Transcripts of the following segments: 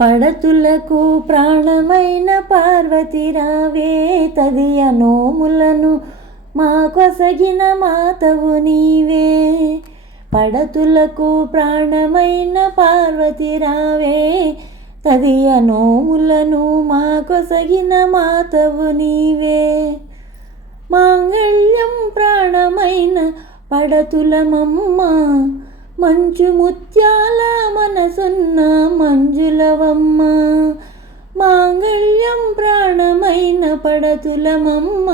పడతులకు ప్రాణమైన పార్వతి రావే తదియ నోములను మా కొసగిన మాతవు నీవే. పడతులకు ప్రాణమైన పార్వతి రావే తదియ నోములను మా కొసగిన మాతవు నీవే. మాంగళ్యం ప్రాణమైన పడతులమమ్మ మంచు ముత్యాల మనసున్న మంజులవమ్మ. మాంగళ్యం ప్రాణమైన పడతులమమ్మ.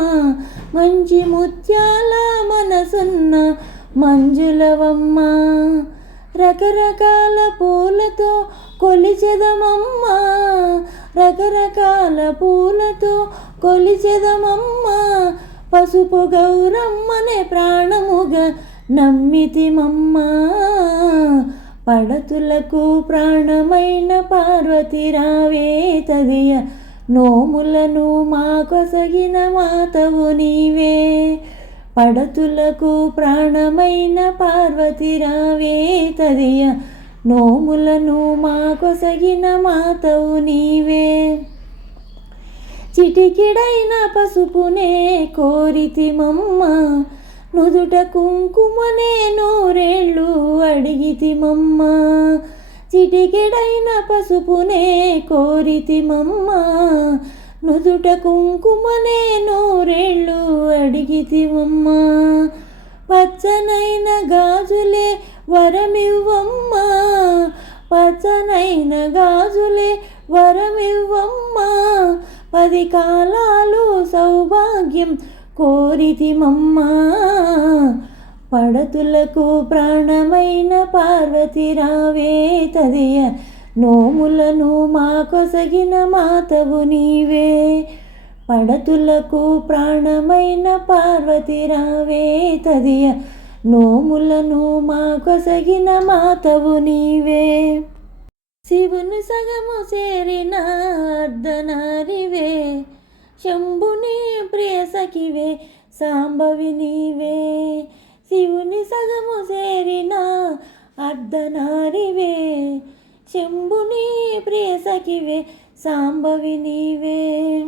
మంచి ముత్యాల మనసున్న మంజులవమ్మ. రకరకాల పూలతో కొలిచెదమమ్మ. రకరకాల పూలతో కొలిచెదమమ్మ. పసుపు గౌరమ్మనే ప్రాణముగా నమ్మితిమమ్మ పడతులకు ప్రాణమైన పార్వతి రావే తదియ. నోములను మా కొసగిన మాతవు నీవే. పడతులకు ప్రాణమైన పార్వతి రావే తదియ. నోములను మా కొసగిన మాతవు నీవే. చిటికిడైన పసుపునే కోరితిమమ్మ నుదుట కుంకుమనే నూరేళ్ళు అడిగితిమమ్మ. చిటికెడైన పసుపునే కోరితిమమ్మ. నుదుట కుంకుమనే నూరేళ్ళు అడిగితిమమ్మ. పచ్చనైన గాజులే వరమివ్వమ్మ. పచ్చనైన గాజులే వరమివ్వమ్మ. పది కాలాలు సౌభాగ్యం కోరితిమమ్మ పడతులకు ప్రాణమైన పార్వతి రావే తదియ. నోములను మా కొసగిన మాతవు నీవే. పడతులకు ప్రాణమైన పార్వతి రావే తదియ. నోములను మా కొసగిన మాతవు నీవే. శివుని సగము చేరిన అర్ధనారివే. శంభుని సఖివే సాంబవి నీవే. శివుని సగము చేరిన అర్ధనారివే. శంభుని ప్రియ సఖివే సాంబవి నీవే.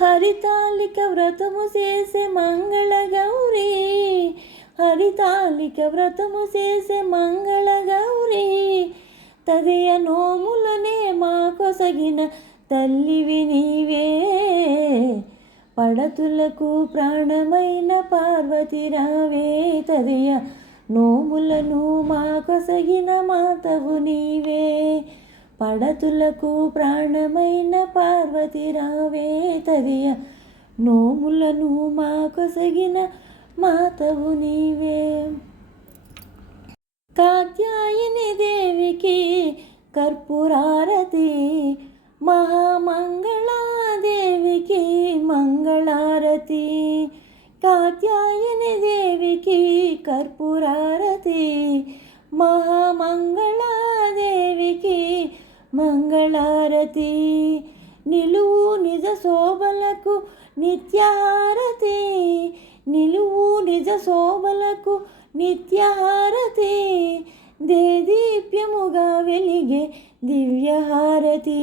హరితాళిక వ్రతము చేసే మంగళ గౌరీ. హరితాళిక వ్రతము చేసే మంగళ గౌరీ. తదయ నోములనే మా కొసగిన తల్లివి నీవే. పడతులకు ప్రాణమైన పార్వతి రావే తదయ. నోములను మాకొసగిన మాతవు నీవే. పడతులకు ప్రాణమైన పార్వతి రావే తదియ. నోములను మాకొసగిన మాతవు నీవే. కాత్యాయని దేవికి కర్పూరారతి హారతి కాత్యాయని దేవికి కర్పూరారతి మహామంగళాదేవికి మంగళారతి నిలువు నిజ శోభలకు నిత్యహారతి నిలువు నిజ శోభలకు నిత్యహారతి దేదీప్యముగా వెలిగే దివ్యహారతి.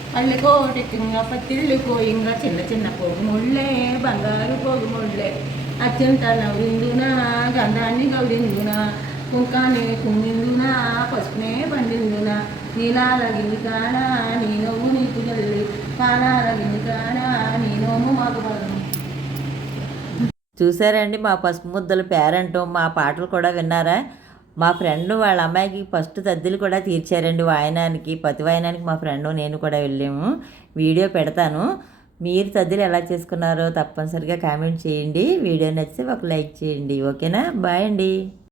అల్లుకో పల్లికోటి ఇంకా చిన్న చిన్న పొగుముళ్ళే బంగారు పొగుముళ్ళే అత్యంత నవ్విందునా గంధాన్ని గౌరిందునా కుంకాన్ని కుంగిందునా పసుపునే పండిందునా. నీలాల గిన్ని నీ నవ్వు నీకు జల్లి. పాలాల గిన్ని నీ నోము మాకు పదము చూసారండి మా పసుపు ముద్దల పేరెంట్ మా పాటలు కూడా విన్నారా? మా ఫ్రెండ్ వాళ్ళ అమ్మాయికి ఫస్ట్ తద్దులు కూడా తీర్చారండి వాయనానికి పతి వాయనానికి మా ఫ్రెండ్ నేను కూడా వెళ్ళాము. వీడియో పెడతాను. మీరు తద్దులు ఎలా చేసుకున్నారో తప్పనిసరిగా కామెంట్ చేయండి. వీడియో నచ్చితే ఒక లైక్ చేయండి. ఓకేనా? బాయ్ అండి.